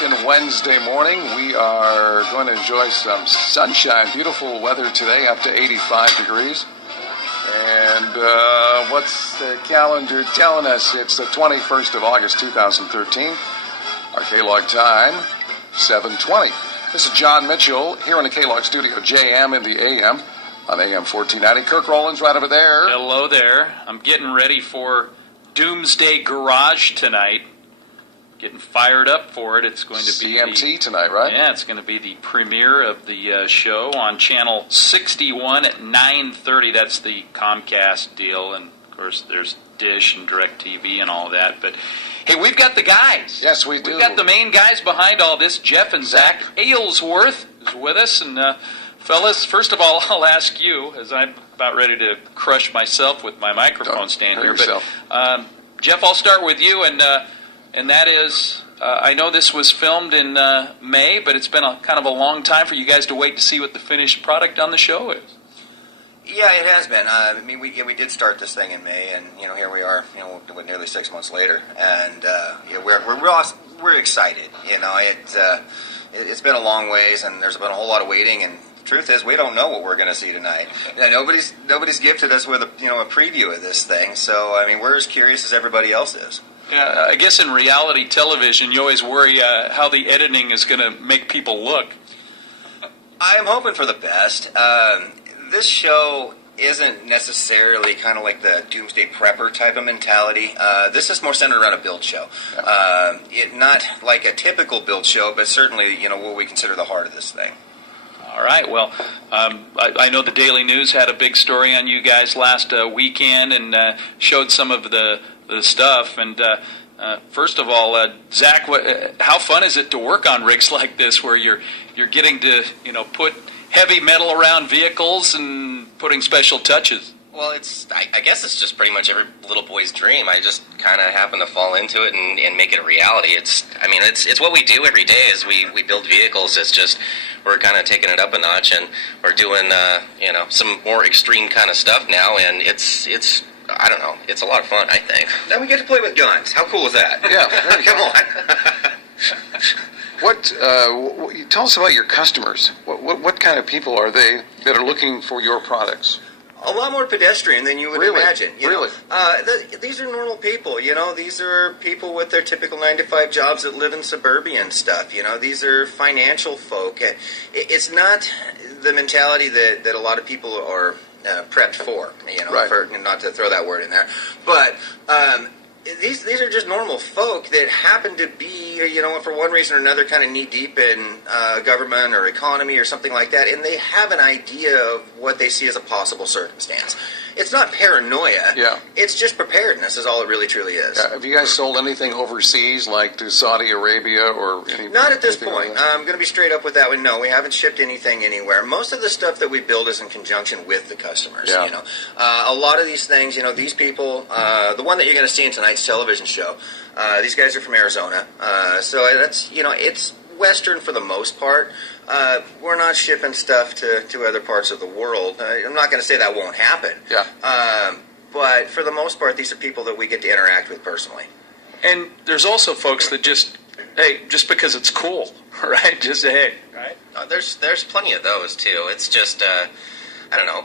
second Wednesday morning. We are going to enjoy some sunshine, beautiful weather today, up to 85 degrees. And what's the calendar telling us? It's the 21st of August, 2013. Our KLOG time, 7:20. This is John Mitchell here in the KLOG studio, JM in the AM on AM 1490. Kirk Rowland's right over there. Hello there. I'm getting ready for Doomsday Garage tonight. Getting fired up for it. It's going to be CMT tonight, right? Yeah, it's going to be the premiere of the show on channel 61 at 9:30. That's the Comcast deal, and of course there's Dish and DirecTV and all that. But hey, we've got the guys. Yes, we do. We've got the main guys behind all this. Jeff and Zach Aylesworth is with us, and fellas, first of all, I'll ask you, as I'm about ready to crush myself with my microphone stand here. But Jeff, I'll start with you, and that is, I know this was filmed in May, but it's been kind of a long time for you guys to wait to see what the finished product on the show is. Yeah, it has been. I mean, we did start this thing in May, and here we are, nearly 6 months later, and we're excited. It's been a long ways, and there's been a whole lot of waiting, and the truth is, we don't know what we're going to see tonight. Nobody's gifted us with a preview of this thing, so I mean, we're as curious as everybody else is. Yeah, I guess in reality television, you always worry how the editing is going to make people look. I'm hoping for the best. This show isn't necessarily kind of like the Doomsday Prepper type of mentality. This is more centered around a build show. Not like a typical build show, but certainly, what we consider the heart of this thing. All right. Well, I know the Daily News had a big story on you guys last weekend and showed some of the stuff. And first of all, Zach, how fun is it to work on rigs like this, where you're getting to put heavy metal around vehicles and putting special touches? Well, I guess it's just pretty much every little boy's dream. I just kind of happen to fall into it and make it a reality. It's what we do every day is we build vehicles. It's just we're kind of taking it up a notch, and we're doing some more extreme kind of stuff now, and it's I don't know, it's a lot of fun, I think. Now we get to play with guns. How cool is that? Yeah, come on. Tell us about your customers. What kind of people are they that are looking for your products? A lot more pedestrian than you would imagine. These are normal people. These are people with their typical 9-to-5 jobs that live in suburban stuff. These are financial folk. It's not the mentality that a lot of people are prepped for. Right. For, not to throw that word in there, but. These are just normal folk that happen to be, for one reason or another, kind of knee-deep in government or economy or something like that, and they have an idea of what they see as a possible circumstance. It's not paranoia. Yeah. It's just preparedness is all it really, truly is. Yeah. Have you guys sold anything overseas, like to Saudi Arabia or anything? Not at this point. Like I'm going to be straight up with that one. No, we haven't shipped anything anywhere. Most of the stuff that we build is in conjunction with the customers. Yeah. A lot of these things, these people, the one that you're going to see in tonight's television show, these guys are from Arizona. So that's, it's Western for the most part. We're not shipping stuff to other parts of the world. I'm not going to say that won't happen. Yeah. But for the most part, these are people that we get to interact with personally. And there's also folks that just because it's cool, right? Just hey, right? There's plenty of those too. It's just I don't know.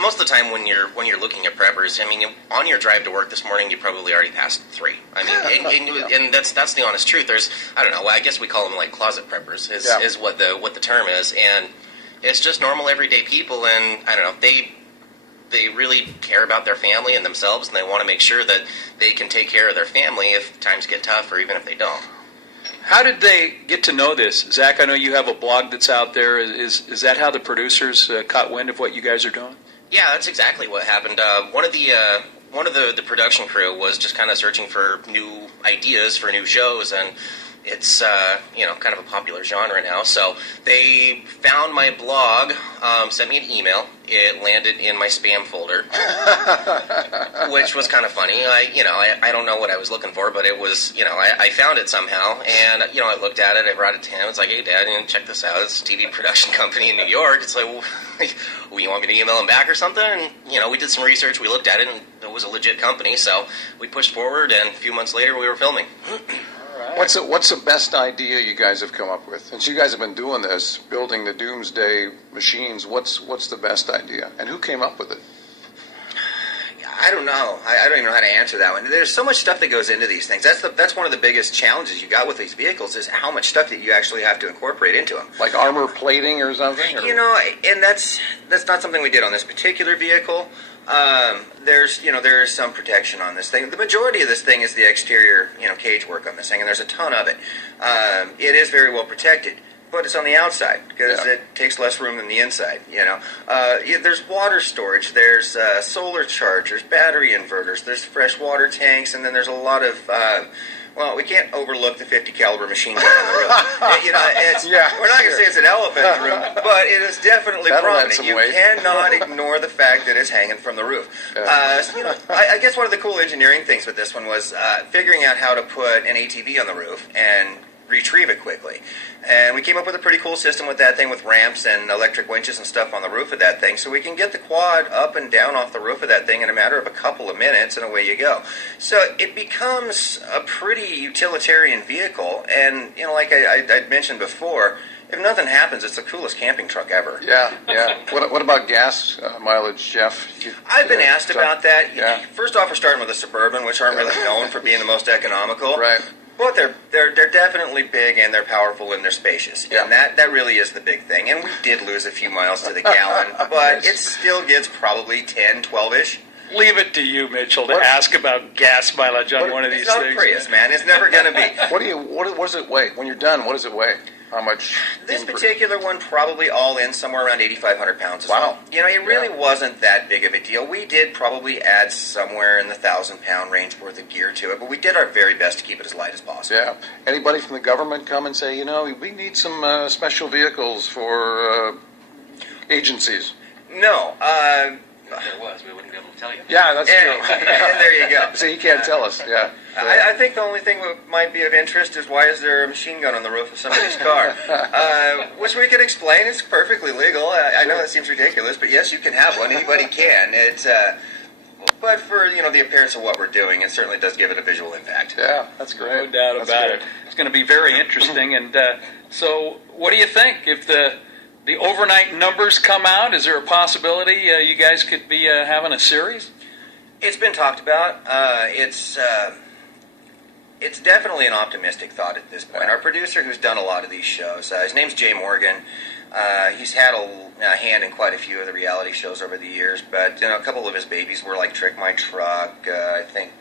Most of the time when you're looking at preppers, I mean, on your drive to work this morning, you probably already passed 3. I mean, and that's the honest truth. There's, I don't know. I guess we call them like closet preppers is what the term is, and it's just normal everyday people, and I don't know. They really care about their family and themselves, and they want to make sure that they can take care of their family if times get tough, or even if they don't. How did they get to know this? Zach, I know you have a blog that's out there. Is that how the producers caught wind of what you guys are doing? Yeah, that's exactly what happened. One of the production crew was just kind of searching for new ideas for new shows, and it's kind of a popular genre now. So they found my blog, sent me an email. It landed in my spam folder, which was kind of funny. I don't know what I was looking for, but it was, I found it somehow, and I looked at it. I brought it to him. It's like, hey, Dad, check this out. It's a TV production company in New York. It's like, well, you want me to email him back or something? And we did some research. We looked at it, and it was a legit company. So we pushed forward, and a few months later, we were filming. All What's the best idea you guys have come up with? Since you guys have been doing this, building the Doomsday machines, what's the best idea? And who came up with it? I don't know. I don't even know how to answer that one. There's so much stuff that goes into these things. That's one of the biggest challenges you got with these vehicles is how much stuff that you actually have to incorporate into them. Like armor plating or something? Or? You know, and that's not something we did on this particular vehicle. There is some protection on this thing. The majority of this thing is the exterior, cage work on this thing, and there's a ton of it. It is very well protected. But it's on the outside because it takes less room than the inside. There's water storage, there's solar chargers, battery inverters, there's fresh water tanks, and then there's a lot of. We can't overlook the 50 caliber machine gun on the roof. We're not going to say it's an elephant in the room, but it is definitely prominent. You cannot ignore the fact that it's hanging from the roof. I guess one of the cool engineering things with this one was figuring out how to put an ATV on the roof and retrieve it quickly. And we came up with a pretty cool system with that thing with ramps and electric winches and stuff on the roof of that thing, so we can get the quad up and down off the roof of that thing in a matter of a couple of minutes, and away you go. So it becomes a pretty utilitarian vehicle, and like I'd mentioned before, if nothing happens, it's the coolest camping truck ever. Yeah. What about gas mileage, Jeff? I've been asked about that. Yeah. First off, we're starting with a Suburban, which aren't really known for being the most economical. Right. But they're definitely big, and they're powerful, and they're spacious. Yeah. And that really is the big thing. And we did lose a few miles to the gallon, but it still gets probably 10, 12-ish. Leave it to you, Mitchell, to ask about gas mileage on one of these things. It's not Prius, man. It's never going to be. What does it weigh? When you're done, what does it weigh? How much? This particular one probably all in somewhere around 8,500 pounds. Wow. It really wasn't that big of a deal. We did probably add somewhere in the 1,000-pound range worth of gear to it, but we did our very best to keep it as light as possible. Yeah. Anybody from the government come and say, we need some special vehicles for agencies? No. If there was, we wouldn't be able to tell you. Yeah, that's true. And there you go. So you can't tell us. Yeah. I think the only thing that might be of interest is why is there a machine gun on the roof of somebody's car? Which we could explain. It's perfectly legal. I know that seems ridiculous, but yes, you can have one. Anybody can. But for the appearance of what we're doing, it certainly does give it a visual impact. Yeah, that's great. No doubt about it. It's going to be very interesting. And so, what do you think if the overnight numbers come out? Is there a possibility you guys could be having a series? It's been talked about. It's definitely an optimistic thought at this point. Our producer, who's done a lot of these shows, his name's Jay Morgan. He's had a hand in quite a few of the reality shows over the years, but a couple of his babies were like Trick My Truck, I think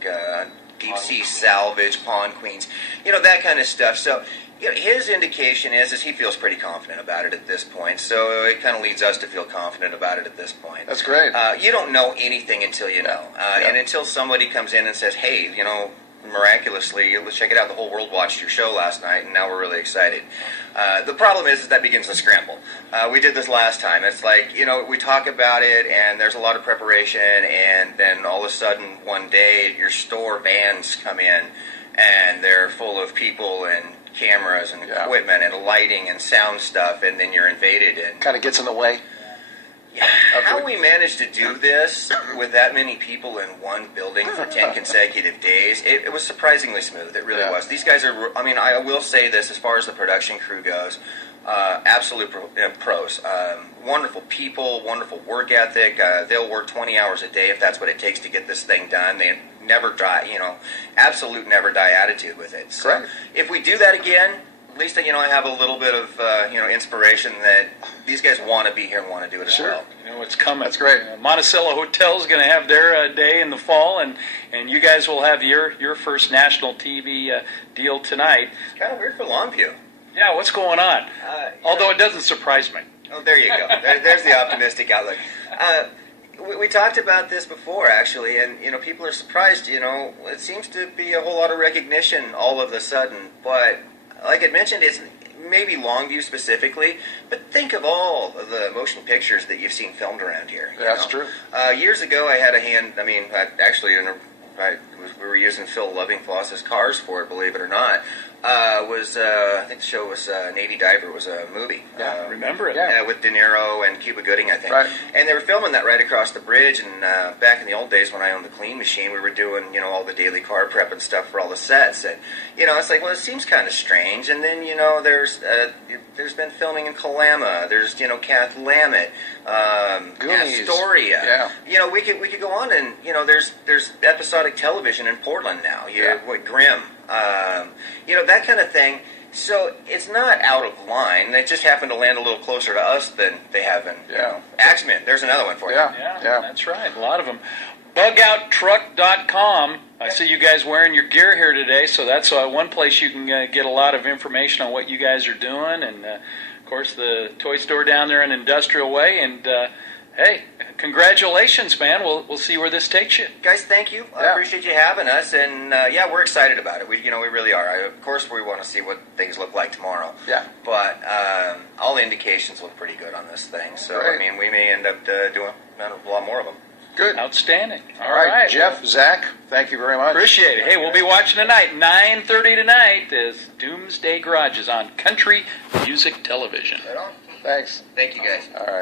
Deep Sea Salvage, Pawn Queens, that kind of stuff. So his indication is he feels pretty confident about it at this point. So it kind of leads us to feel confident about it at this point. That's great. You don't know anything until you know. And until somebody comes in and says, hey, miraculously, let's check it out, the whole world watched your show last night, and now we're really excited. The problem is that begins to scramble. We did this last time. It's like, we talk about it, and there's a lot of preparation, and then all of a sudden, one day, your store vans come in, and they're full of people and cameras and equipment and lighting and sound stuff, and then you're invaded. And kind of gets in the way. Yeah. How we managed to do this with that many people in one building for 10 consecutive days, it was surprisingly smooth. It really was. These guys are, I will say this as far as the production crew goes, absolute pros. Wonderful people, wonderful work ethic. They'll work 20 hours a day if that's what it takes to get this thing done. They never die, absolute never die attitude with it. So if we do that again, at least I have a little bit of inspiration that these guys want to be here and want to do it as well. It's coming. That's great. Monticello Hotel is going to have their day in the fall, and you guys will have your first national TV deal tonight. It's kind of weird for Longview. Yeah, what's going on? Although it doesn't surprise me. Oh, there you go. There's the optimistic outlook. We talked about this before, actually, and people are surprised. It seems to be a whole lot of recognition all of a sudden, but like I mentioned, it's maybe Longview specifically, but think of all of the motion pictures that you've seen filmed around here. That's true. Years ago, I had a hand. We were using Phil Lovingfloss's cars for it, believe it or not. Was I think the show was Navy Diver. It was a movie. Yeah, remember it. Yeah. With De Niro and Cuba Gooding, I think. Right. And they were filming that right across the bridge. And back in the old days when I owned the Clean Machine, we were doing all the daily car prep and stuff for all the sets. And it's like, well, it seems kind of strange. And then there's been filming in Kalama. There's Kath Lammett, Goonies. Astoria. Yeah. We could go on, and there's episodic television in Portland now. Grimm. That kind of thing. So it's not out of line. They just happen to land a little closer to us than they have in Axemen. There's another one for you. Yeah, that's right. A lot of them. BugOutTruck.com. I see you guys wearing your gear here today, so that's one place you can get a lot of information on what you guys are doing. And, of course, the toy store down there in Industrial Way. And, hey, congratulations, man. We'll see where this takes you. Guys, thank you. I appreciate you having us. And, we're excited about it. We really are. Of course, we want to see what things look like tomorrow. Yeah. But all the indications look pretty good on this thing. So, Great. I mean, we may end up doing a lot more of them. Good. Outstanding. All right, Jeff, Zach, thank you very much. Appreciate it. Hey, we'll be watching tonight, 9:30 tonight, as Doomsday Garage is on Country Music Television. Right on. Thanks. Thank you, guys. All right.